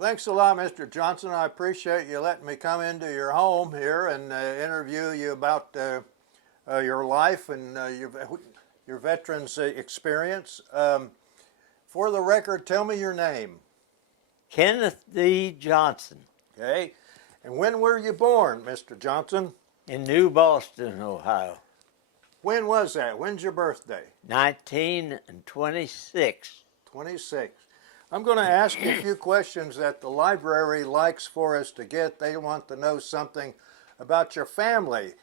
Thanks a lot, Mr. Johnson. I appreciate you letting me come into your home here and interview you about your life and your veterans experience. For the record, tell me your name. Kenneth D. Johnson. Okay. And when were you born, Mr. Johnson? In New Boston, Ohio. When was that? When's your birthday? 1926. 26. I'm going to ask you a few questions that the library likes for us to get. They want to know something about your family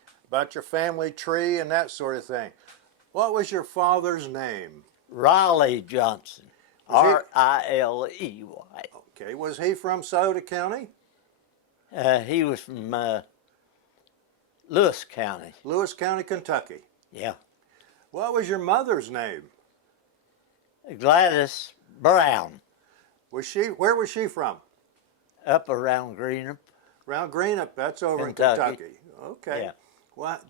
tree and that sort of thing. What was your father's name? Riley Johnson. R-I-L-E-Y. Okay. Was he from Sauter County? He was from Lewis County. Lewis County, Kentucky. Yeah. What was your mother's name? Gladys Brown. Where was she from? Up around Greenup. Around Greenup, that's over Kentucky. in Kentucky. Okay. Yeah. What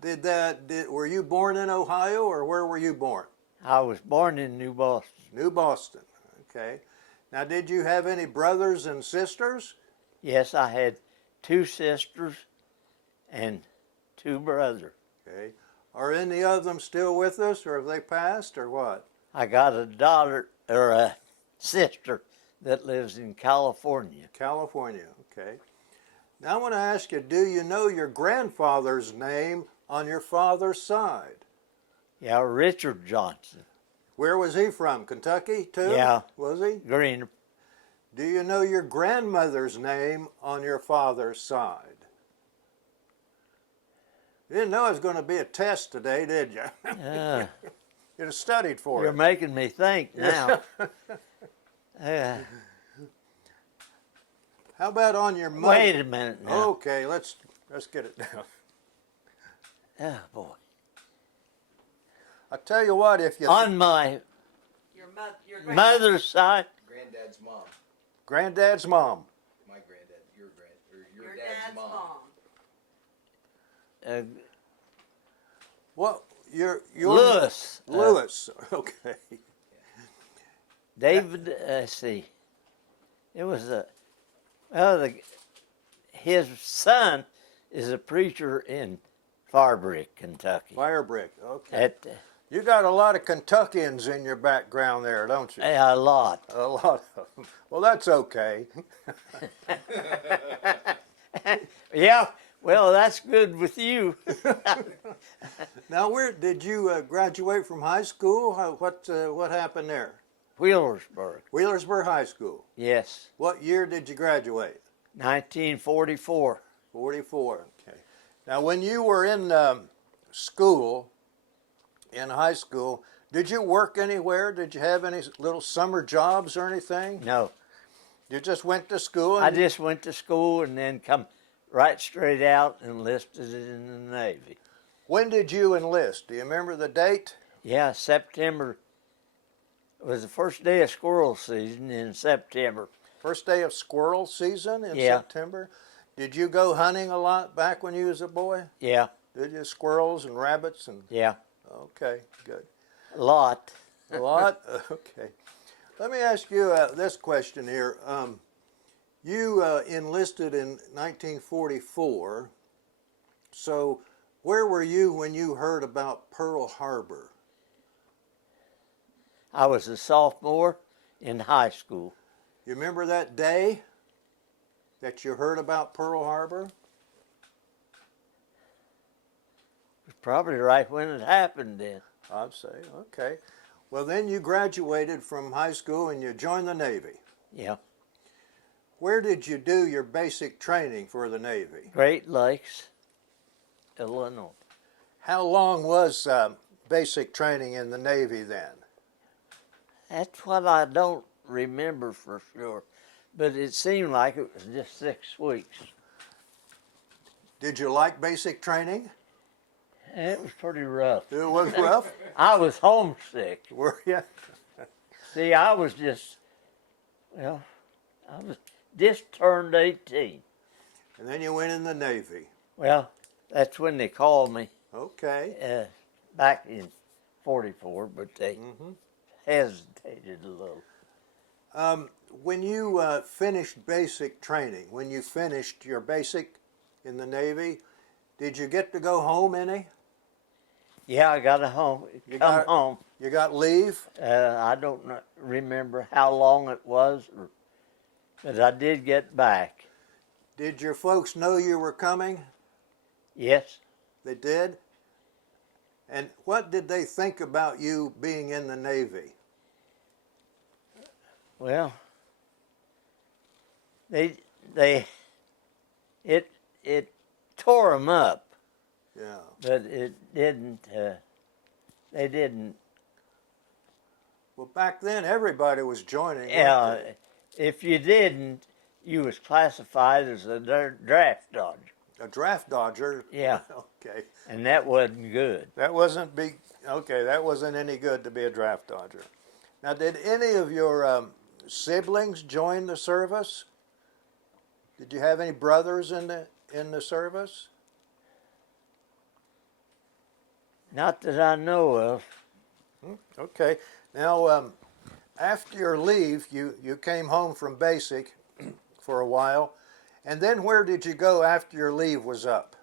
were you born in Ohio or where were you born? I was born in New Boston. New Boston. Okay. Now, did you have any brothers and sisters? Yes, I had 2 sisters and 2 brothers. Okay. Are any of them still with us, or have they passed, or what? I got a daughter or a sister that lives in California. California. Okay. Now I want to ask you, do you know your grandfather's name on your father's side? Yeah, Richard Johnson. Where was he from? Kentucky, too? Yeah. Was he? Greenup. Do you know your grandmother's name on your father's side? You didn't know it was going to be a test today, did you? You'd have studied for You're it. making me think now. How about on your mother? Wait a minute now. Okay, let's get it down. Oh, boy. I tell you what, if you On my mother's side, Granddad's mom. Granddad's mom. My granddad. Your dad's mom. What? Your Lewis. Lewis. Okay. David, let's see. It was his son is a preacher in Firebrick, Kentucky. Firebrick. Okay. At, You got a lot of Kentuckians in your background there, don't you? a lot. A lot of them. Well, that's okay. Yeah, well, that's good with you. Now, where did you graduate from high school? What happened there? Wheelersburg. Wheelersburg High School. Yes, What year did you graduate? 1944. 44. Okay. Now, when you were in school, in high school, did you work anywhere? Did you have any little summer jobs or anything? No, You just went to school? I just went to school and then come right straight out and enlisted in the Navy. When did you enlist? Do you remember the date? Yeah, September was the first day of squirrel season in September. First day of squirrel season in Yeah. September? Did you go hunting a lot back when you was a boy? Yeah, Did you? Squirrels and rabbits and... yeah, Okay, good. a lot. A lot? Okay. Let me ask you this question here. You enlisted in 1944, so where were you when you heard about Pearl Harbor? I was a sophomore in high school. You remember that day that you heard about Pearl Harbor? It was probably right when it happened then. I'd say, okay. Well, then you graduated from high school and you joined the Navy. Yeah, Where did you do your basic training for the Navy? Great Lakes, Illinois. How long was basic training in the Navy then? That's what I don't remember for sure, but it seemed like it was just 6 weeks. Did you like basic training? It was pretty rough. It was rough? I was homesick. Were you? See, I was just turned 18. And then you went in the Navy. Well, that's when they called me Okay. back in 44, but they hesitated a little. When you finished basic training, when you finished your basic in the Navy, did you get to go home any? Yeah, I got home. You got leave? I don't remember how long it was, but I did get back. Did your folks know you were coming? Yes. They did? And what did they think about you being in the Navy? Well, they it tore them up, Yeah. but it didn't. They didn't. Well, back then everybody was joining. Yeah. weren't they? If you didn't, you was classified as a draft dodger. A draft dodger. Yeah. Okay. And that wasn't good. That wasn't big. Okay, that wasn't any good to be a draft dodger. Now, did any of your siblings join the service? Did you have any brothers in the service? Not that I know of. Okay. Now, after your leave, you came home from basic for a while, and then where did you go after your leave was up?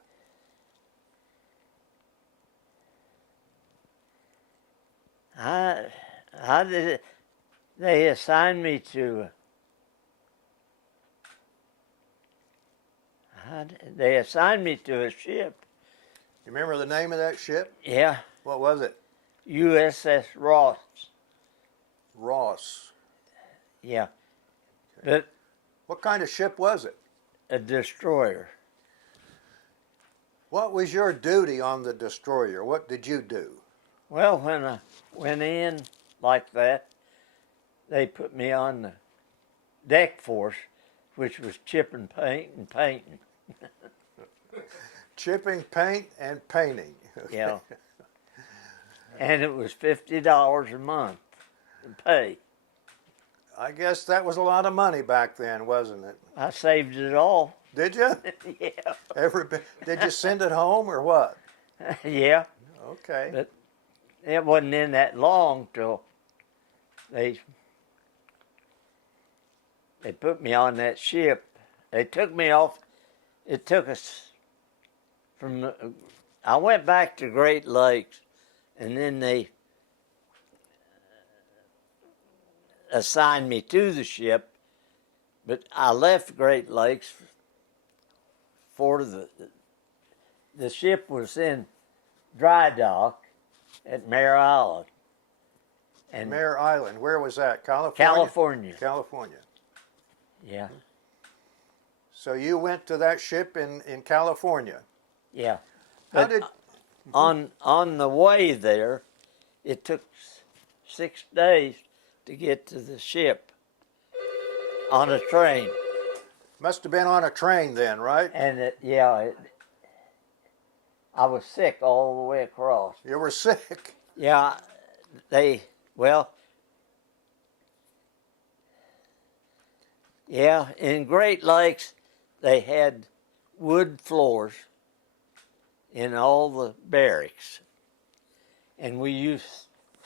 I did. They assigned me to. They assigned me to a ship. You remember the name of that ship? Yeah, What was it? USS Ross. Ross. Yeah, but What kind of ship was it? a destroyer. What was your duty on the destroyer? What did you do? Well, when I went in like that, they put me on the deck force, which was chipping paint and painting. Chipping paint and painting. Yeah. And it was $50 a month to pay. I guess that was a lot of money back then, wasn't it? I saved it all. Did you? Yeah. Every bit. Did you send it home or what? Yeah. Okay. But it wasn't in that long till they put me on that ship. They took me off. It took us from. I went back to Great Lakes, and then they assigned me to the ship. But I left Great Lakes for the ship was in dry dock at Mare Island. And Mare Island. Where was that? California? California. California. Yeah, So you went to that ship in California. yeah. How But did on the way there, it took 6 days to get to the ship on a train. must have been on a train then, right? And I was sick all the way across. You were sick. Yeah, in Great Lakes, they had wood floors in all the barracks. And we used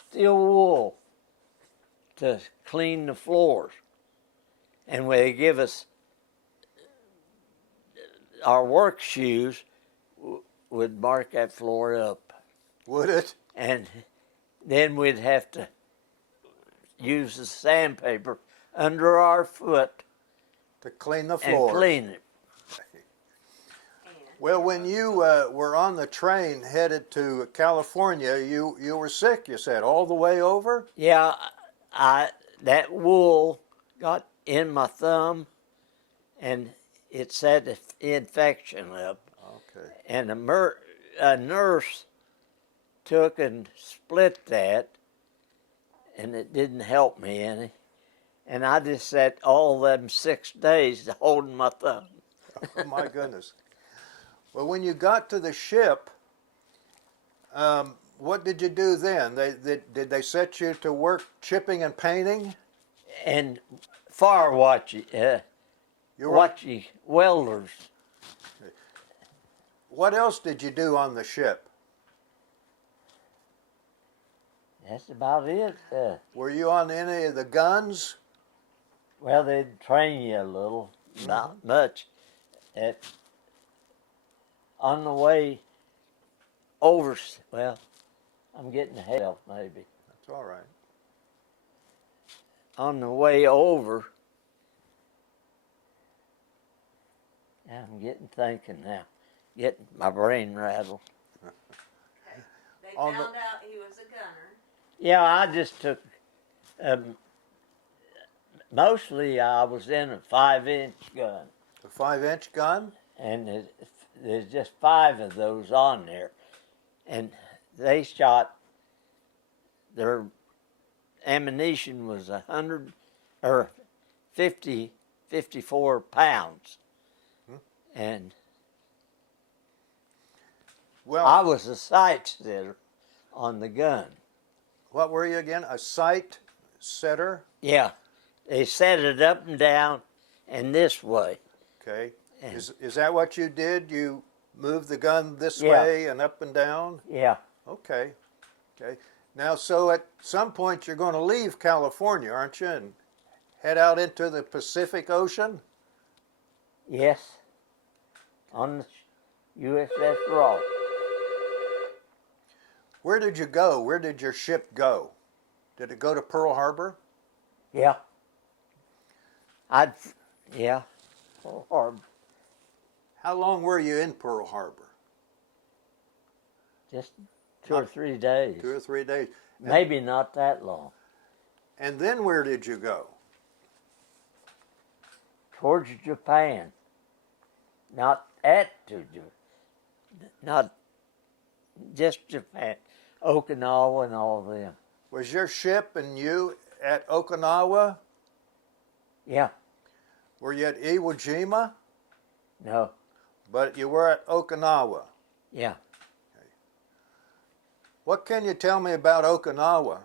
steel wool to clean the floors. And they give us our work shoes would mark that floor up. Would it? And then we'd have to use the sandpaper under our foot To clean the and floors. clean it. Well, when you were on the train headed to California, you were sick, you said, all the way over? Yeah, that wool got in my thumb, and it set the infection up. Okay. And a nurse took and split that, and it didn't help me any. And I just sat all them 6 days holding my thumb. Oh, my goodness. Well, when you got to the ship, what did you do then? Did they set you to work chipping and painting? And fire watching, You were, watching welders. What else did you do on the ship? That's about it. Were you on any of the guns? Well, they'd train you a little, not much. On the way over, well, I'm getting ahead of maybe. That's all right. On the way over, I'm getting thinking now, getting my brain rattled. They On found the- out he was a gunner. Yeah, I just took, mostly I was in a 5-inch gun, The 5-inch gun? and there's just 5 of those on there. And they shot, their ammunition was 100 or 54 pounds. And Well, I was a sight setter on the gun. what were you again? A sight setter? Yeah, they set it up and down and this way. Okay. And- Is that what you did? You moved the gun this Yeah. way and up and down? Yeah, Okay. Okay. Now, so at some point you're going to leave California, aren't you, and head out into the Pacific Ocean? yes, on the USS Ross. Where did you go? Where did your ship go? Did it go to Pearl Harbor? Yeah. Yeah. Or How long were you in Pearl Harbor? just 2 or 3 days. 2 or 3 days. Maybe not that long. And then where did you go? Towards Japan. Not not just Japan. Okinawa and all of them. Was your ship and you at Okinawa? Yeah. Were you at Iwo Jima? No. But you were at Okinawa. Yeah. What can you tell me about Okinawa?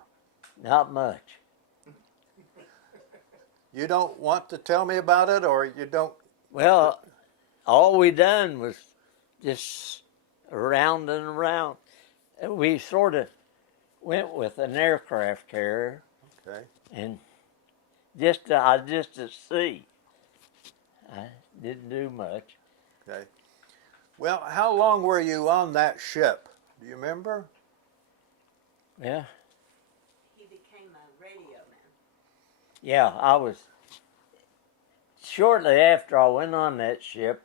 Not much. You don't want to tell me about it, or you don't? Well, all we done was just around and around. We sort of went with an aircraft carrier Okay. and I just at sea. I didn't do much. Okay. Well, how long were you on that ship? Do you remember? Yeah. He became a radio man. Yeah, I was. Shortly after I went on that ship,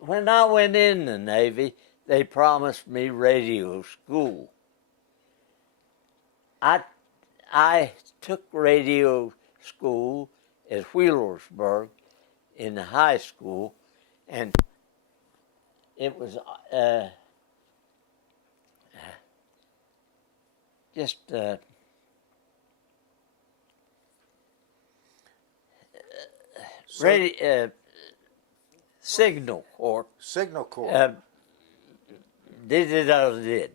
when I went in the Navy, they promised me radio school. I took radio school at Wheelersburg in the high school, and it was just So- Signal Corps. Signal Corps. Did.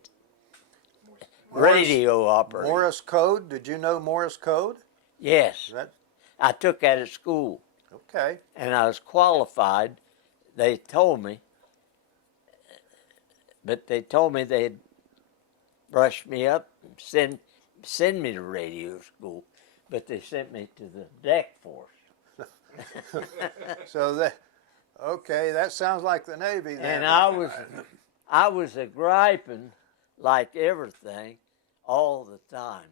Radio operator. Morse code. Did you know Morse code? Yes, That I took that at school, okay. and I was qualified. They told me, but they told me they'd brush me up and send me to radio school, but they sent me to the deck force. So that okay. That sounds like the Navy then. And I was a griping like everything all the time.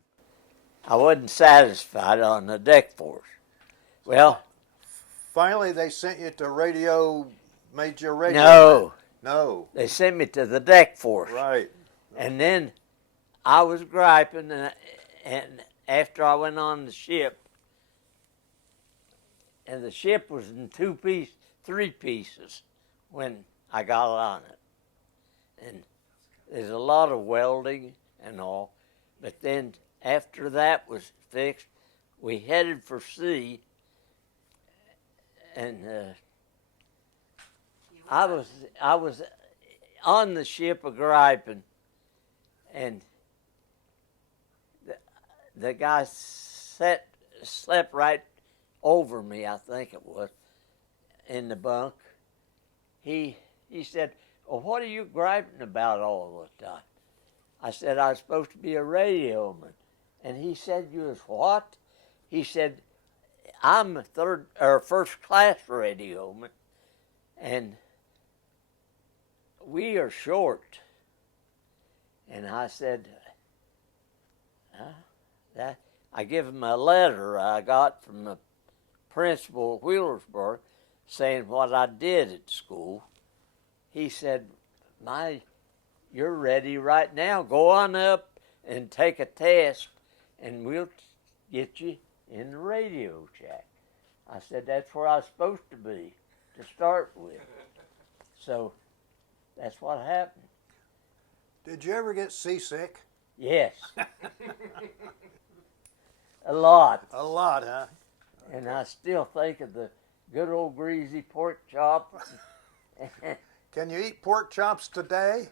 I wasn't satisfied on the deck force. Well, Finally, they sent you to radio. Made you radio. no, No. they sent me to the deck force. Right. And then I was griping, and after I went on the ship, and the ship was in 3 pieces when I got on it. And there's a lot of welding and all, but then after that was fixed, we headed for sea, and I was on the ship a griping, and the guy slept right over me, I think it was, in the bunk. He said, "Well, what are you griping about all the time?" I said, "I was supposed to be a radioman." And he said, "You was what?" He said, I'm a third or first class radioman, and we are short. And I said, that I give him a letter I got from the principal of Wheelersburg saying what I did at school. He said, you're ready right now. Go on up and take a test, and we'll get you in the radio shack. I said, that's where I was supposed to be to start with. So that's what happened. Did you ever get seasick? Yes. A lot. A lot, huh? And I still think of the good old greasy pork chop. Can you eat pork chops today?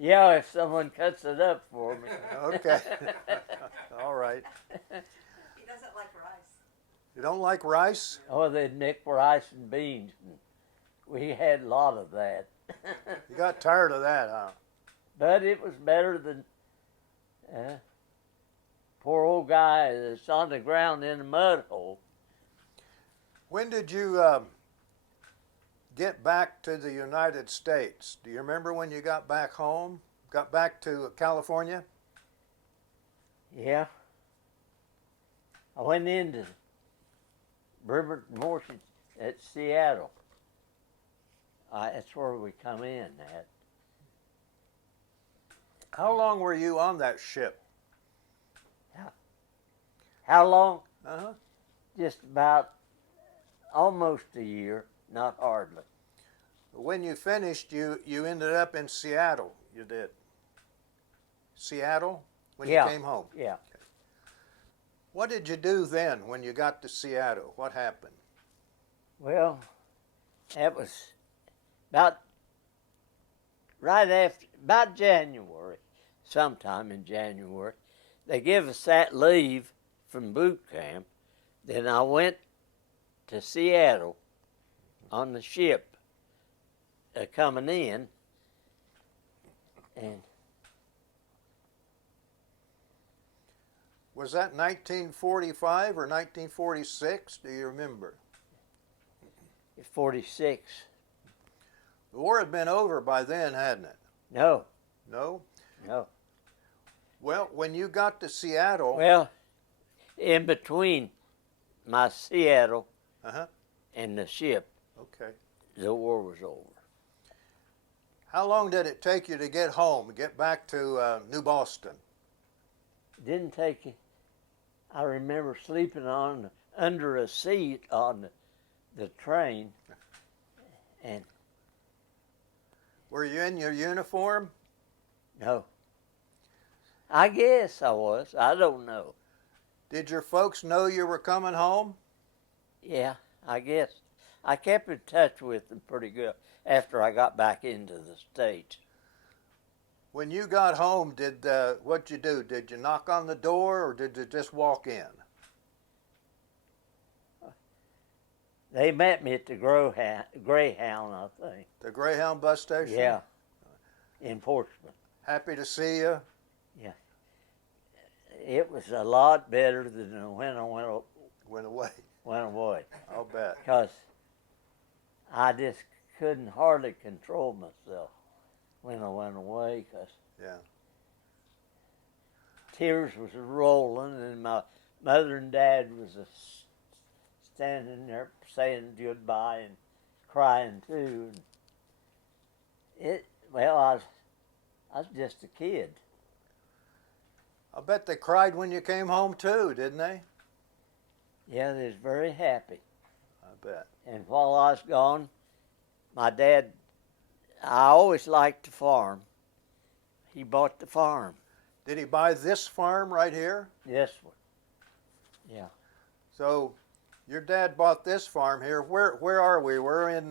Yeah, if someone cuts it up for me. Okay. All right. He doesn't like rice. You don't like rice? Oh, they'd mix rice and beans. And we had a lot of that. You got tired of that, huh? But it was better than poor old guy that's on the ground in a mud hole. When did you get back to the United States? Do you remember when you got back home? Got back to California? Yeah. I went into Bremerton Morton at Seattle. That's where we come in at. How long were you on that ship? How long? Uh-huh. Just about almost a year, not hardly. When you finished, you ended up in Seattle. You did. Seattle? When Yeah. you came home? Yeah. What did you do then when you got to Seattle? What happened? Well, that was about right after, about January, sometime in January. They give us that leave from boot camp. Then I went to Seattle on the ship coming in, and Was that 1945 or 1946? Do you remember? 46. The war had been over by then, hadn't it? No, No? no. Well, when you got to Seattle, Well, in between my Seattle uh-huh. and the ship, Okay. the war was over. How long did it take you to get home, get back to New Boston? It didn't take you. I remember sleeping under a seat on the train, and Were you in your uniform? no. I guess I was. I don't know. Did your folks know you were coming home? Yeah, I guess. I kept in touch with them pretty good after I got back into the States. When you got home, what'd you do? Did you knock on the door or did you just walk in? They met me at the Greyhound, I think. The Greyhound bus station? Yeah, in Portsmouth. Happy to see you? Yeah. It was a lot better than when I went Went away. away. I'll bet. Because I just couldn't hardly control myself when I went away, because Yeah. tears was rolling, and my mother and dad was standing there saying goodbye and crying too. And I was just a kid. I bet they cried when you came home too, didn't they? Yeah, they was very happy. I bet. And while I was gone, my dad, I always liked to farm. He bought the farm. Did he buy this farm right here? This one. Yeah. So your dad bought this farm here. Where are we? We're in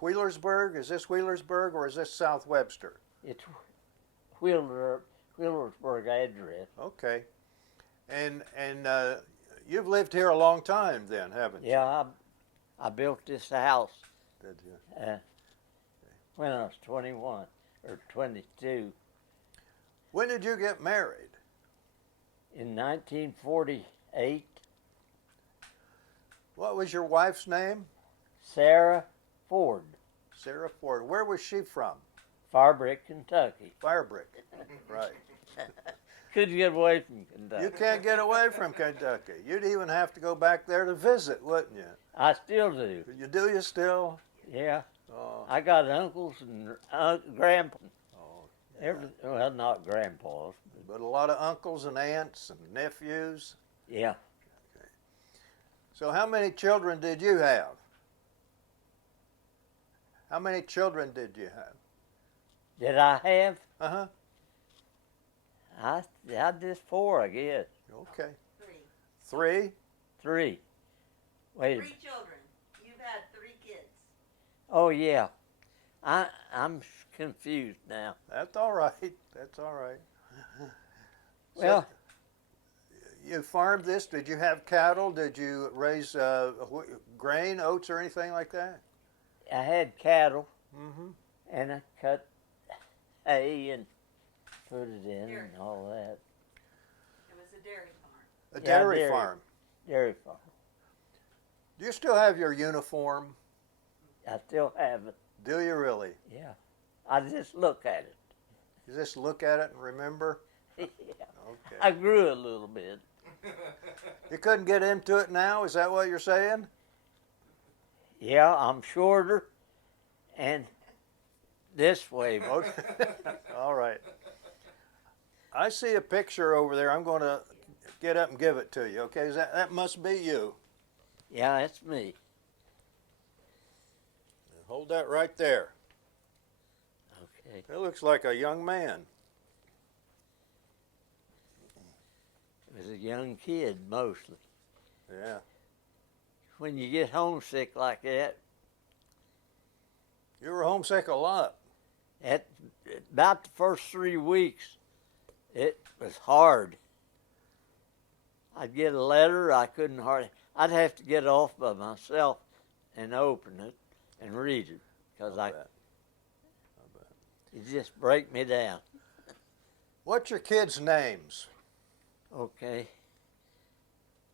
Wheelersburg. Is this Wheelersburg or is this South Webster? It's Wheelersburg address. Okay. And you've lived here a long time then, haven't you? Yeah, I built this house Did you? when I was 21 or 22. When did you get married? in 1948. What was your wife's name? Sarah Ford, Sarah Ford. Where was she from? Firebrick, Kentucky. Firebrick. Right. Couldn't get away from Kentucky. You can't get away from Kentucky. You'd even have to go back there to visit, wouldn't you? I still do. You still? Yeah. Oh, I got uncles and grandpa. yeah. Well, not grandpas. But a lot of uncles and aunts and nephews. Yeah. So how many children did you have? How many children did you have? Did I have? Uh-huh. I just 4, I guess. Okay. Three. 3? Wait. 3 children. You've had 3 kids. Oh yeah. I'm confused now. That's all right. That's all right. Well, You farmed this? Did you have cattle? Did you raise grain, oats, or anything like that? I had cattle Mm-hmm. and I cut hay and put it in Dairy. and all that. It was a dairy farm. A Yeah, dairy dairy. farm. Dairy farm. Do you still have your uniform? I still have it. Do you really? Yeah. I just look at it. You just look at it and remember? Yeah. Okay. I grew a little bit. You couldn't get into it now? Is that what you're saying? Yeah, I'm shorter and this way. Okay. All right. I see a picture over there. I'm going to get up and give it to you. Okay, that must be you. Yeah, that's me. Hold that right there. Okay. It looks like a young man. It was a young kid mostly. Yeah. When you get homesick like that, You were homesick a lot. at about the first 3 weeks, it was hard. I'd get a letter, I couldn't hardly. I'd have to get off by myself and open it and read it because I bet. it just break me down. What's your kids' names? Okay.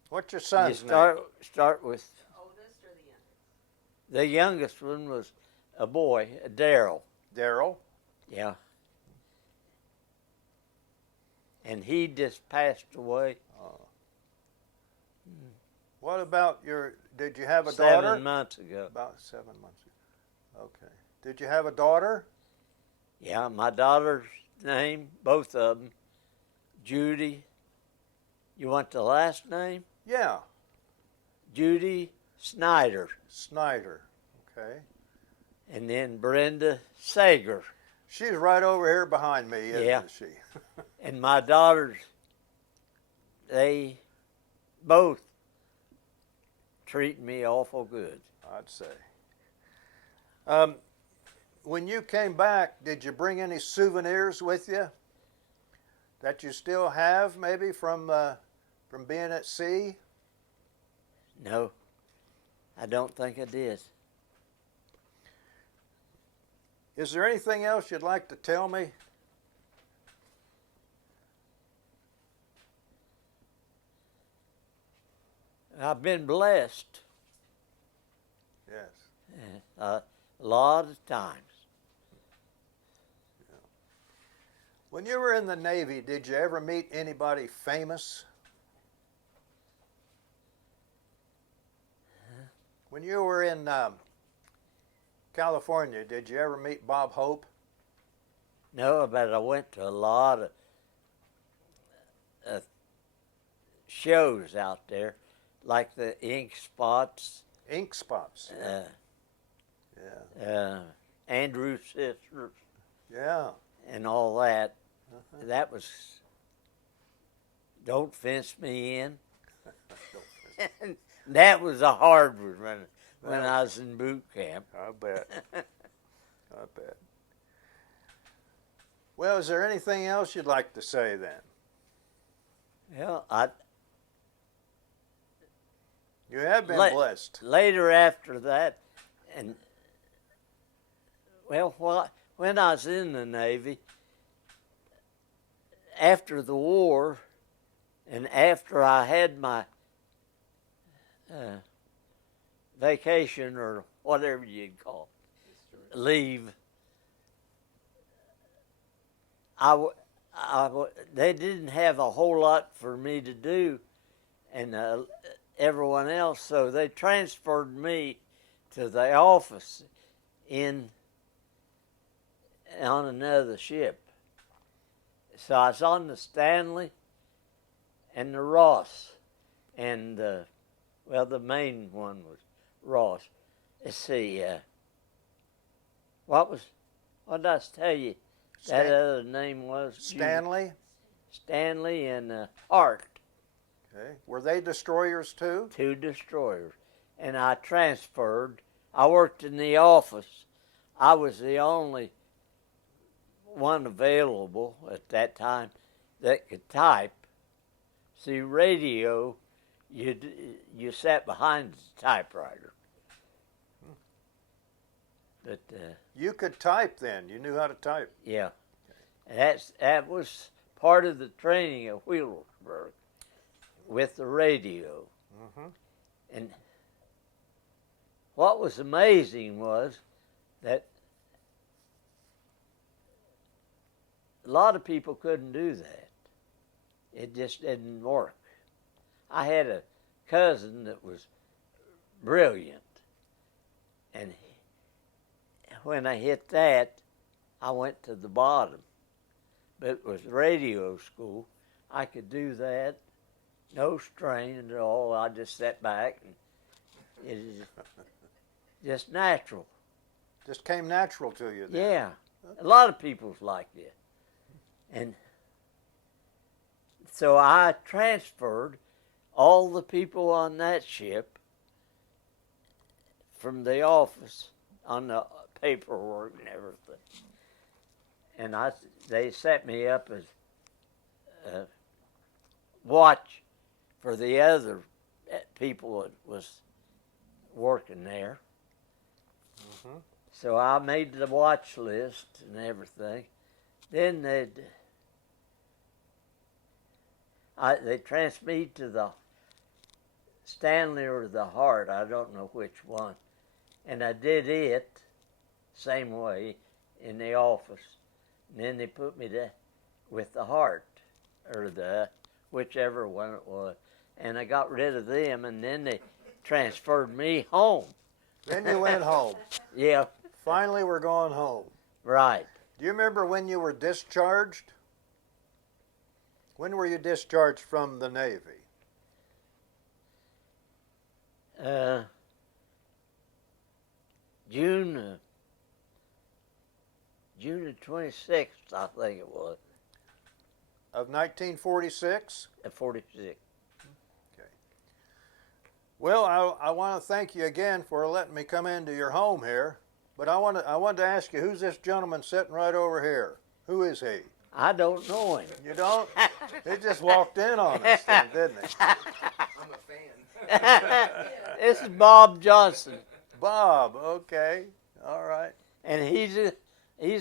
What's your You son's name? start with Oldest or the youngest? the youngest one was a boy, Daryl. Daryl. Yeah. And he just passed away What about did you have a daughter? 7 months ago. About 7 months ago. Okay. Did you have a daughter? Yeah, my daughter's name, both of them, Judy. You want the last name? Yeah. Judy Snyder. Snyder. Okay. And then Brenda Sager. She's right over here behind me, isn't Yeah. she? And my daughters, they both treat me awful good. I'd say. When you came back, did you bring any souvenirs with you that you still have, maybe from being at sea? No, I don't think I did. Is there anything else you'd like to tell me? I've been blessed Yes. a lot of times. When you were in the Navy, did you ever meet anybody famous? When you were in California, did you ever meet Bob Hope? No, but I went to a lot of shows out there, like the Ink Spots, Ink Spots. Yeah. Andrew Sisters, Yeah. and all that. That was Don't Fence Me In. And that was a hard one when I was in boot camp. I bet. I bet. Well, is there anything else you'd like to say then? Well, You have been Let- blessed. later after that, and well, when I was in the Navy, after the war, And after I had my vacation or whatever you'd call it, leave, they didn't have a whole lot for me to do, and everyone else, so they transferred me to the office on another ship. So I was on the Stanley and the Ross, and the main one was Ross. Let's see, what did I tell you? That other name was Stanley. Stanley and Hart. Okay. Were they destroyers too? 2 destroyers, and I transferred. I worked in the office. I was the only one available at that time that could type. See, radio, you sat behind the typewriter. But You could type then. You knew how to type. yeah, that was part of the training of Wheelersburg with the radio. Mm-hmm. And what was amazing was that a lot of people couldn't do that. It just didn't work. I had a cousin that was brilliant, and when I hit that, I went to the bottom. But it was radio school. I could do that, no strain at all. I just sat back, and it was just natural. Just came natural to you then. Yeah, a lot of people's like that. And so I transferred all the people on that ship from the office on the paperwork and everything. And they set me up as a watch for the other people that was working there. Mm-hmm. So I made the watch list and everything. Then they transferred me to the Stanley or the Hart, I don't know which one. And I did it same way in the office. And then they put me with the Hart, or the whichever one it was. And I got rid of them, and then they transferred me home. Then you went home. Yeah, Finally, we're going home. right. Do you remember when you were discharged? When were you discharged from the Navy? June the 26th, I think it was, Of 1946? at 46. Well, I want to thank you again for letting me come into your home here. But I wanted to ask you, who's this gentleman sitting right over here? Who is he? I don't know him. You don't? He just walked in on us then, didn't he? I'm a fan. This is Bob Johnson, Bob, okay. All right. and he's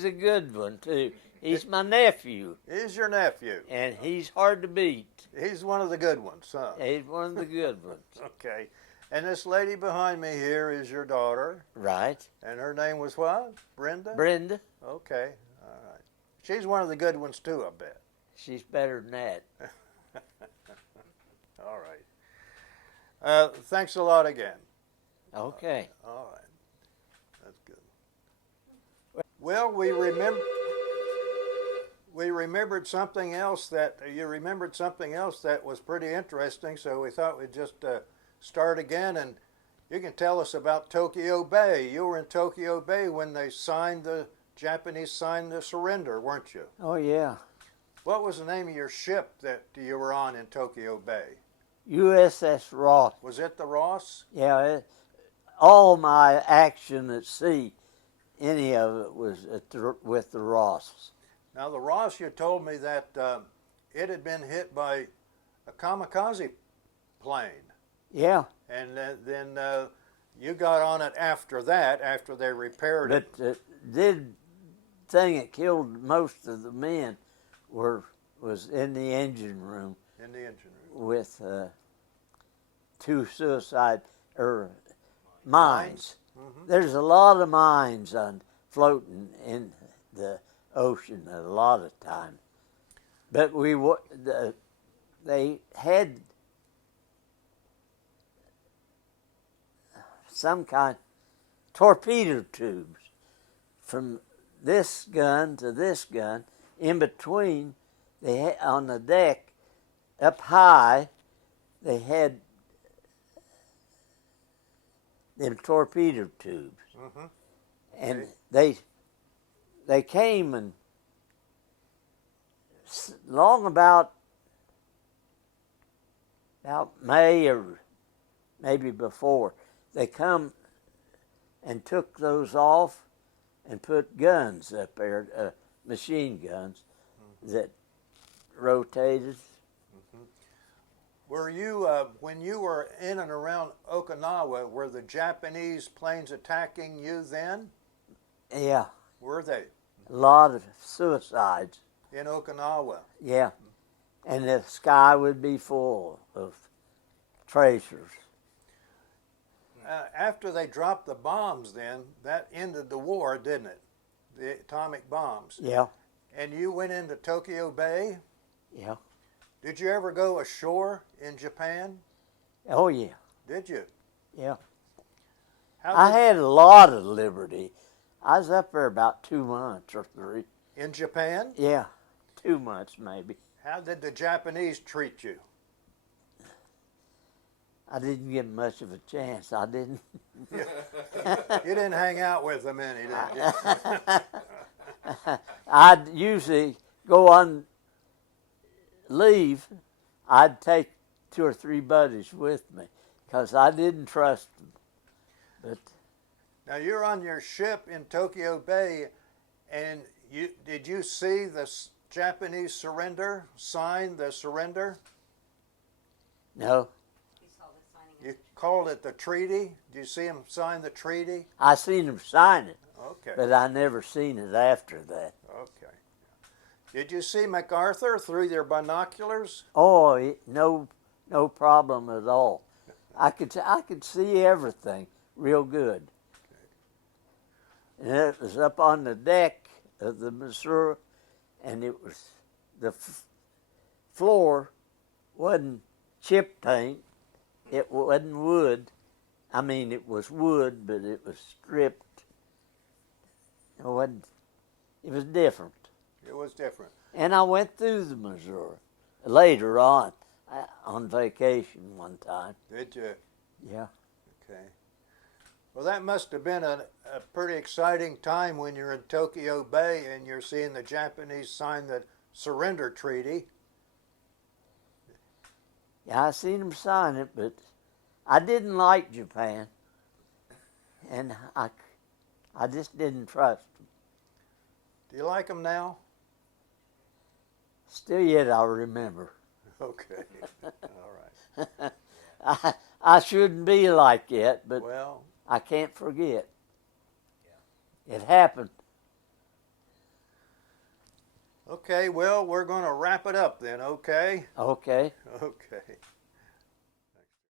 a good one too. He's my nephew, He's your nephew. and he's hard to beat. He's one of the good ones, huh? He's one of the good ones. Okay. And this lady behind me here is your daughter. Right. And her name was what? Brenda? Brenda, Okay. All right. She's one of the good ones too, I bet. she's better than that. All right. Thanks a lot again. Okay. All right. That's good. Well, we remembered something else that you remembered something else that was pretty interesting, so we thought we'd just start again, and you can tell us about Tokyo Bay. You were in Tokyo Bay when the Japanese signed the surrender, weren't you? Oh yeah. What was the name of your ship that you were on in Tokyo Bay? USS Ross. Was it the Ross? Yeah. All my action at sea, any of it was with the Ross. Now, the Ross, you told me that it had been hit by a kamikaze plane. Yeah. And then you got on it after that, after they repaired But it. the thing that killed most of the men was in the engine room. In the engine room. with two suicide or mines. Mm-hmm. There's a lot of mines on floating in the ocean a lot of time, but they had some kind torpedo tubes from this gun to this gun. In between, they had, on the deck up high, they had them torpedo tubes, Mm-hmm. and Okay. they came and long about May or maybe before, they come and took those off and put guns up there, machine guns that rotated. Were you, when you were in and around Okinawa, were the Japanese planes attacking you then? Yeah, Were they? a lot of suicides. In Okinawa? Yeah, and the sky would be full of tracers. After they dropped the bombs then, that ended the war, didn't it? The atomic bombs. Yeah, And you went into Tokyo Bay? yeah. Did you ever go ashore in Japan? Oh yeah, Did you? yeah. How I did, had a lot of liberty. I was up there about 2 months or 3. in Japan? Yeah, 2 months maybe. How did the Japanese treat you? I didn't get much of a chance. I didn't. You didn't hang out with them any, did you? I'd usually go on leave. I'd take 2 or 3 buddies with me because I didn't trust them. But Now you're on your ship in Tokyo Bay, and did you see the Japanese surrender, sign the surrender? no, He saw the signing of You called it the treaty. Did you see them sign the treaty? I seen them sign it, Okay. but I never seen it after that. Okay. Did you see MacArthur through your binoculars? Oh, no problem at all. I could see everything real good. And it was up on the deck of the Missouri, and it was the floor wasn't chip paint. It wasn't wood. I mean, it was wood, but it was stripped. It wasn't. It was different. It was different. And I went through the Missouri later on vacation one time. Did you? Yeah. Okay. Well, that must have been a pretty exciting time when you're in Tokyo Bay and you're seeing the Japanese sign the surrender treaty. Yeah, I seen them sign it, but I didn't like Japan, and I just didn't trust them. Do you like them now? Still yet I remember. Okay. All right. I shouldn't be like that, but Well, I can't forget. It happened. okay. Well, we're going to wrap it up then, okay? Okay. Okay.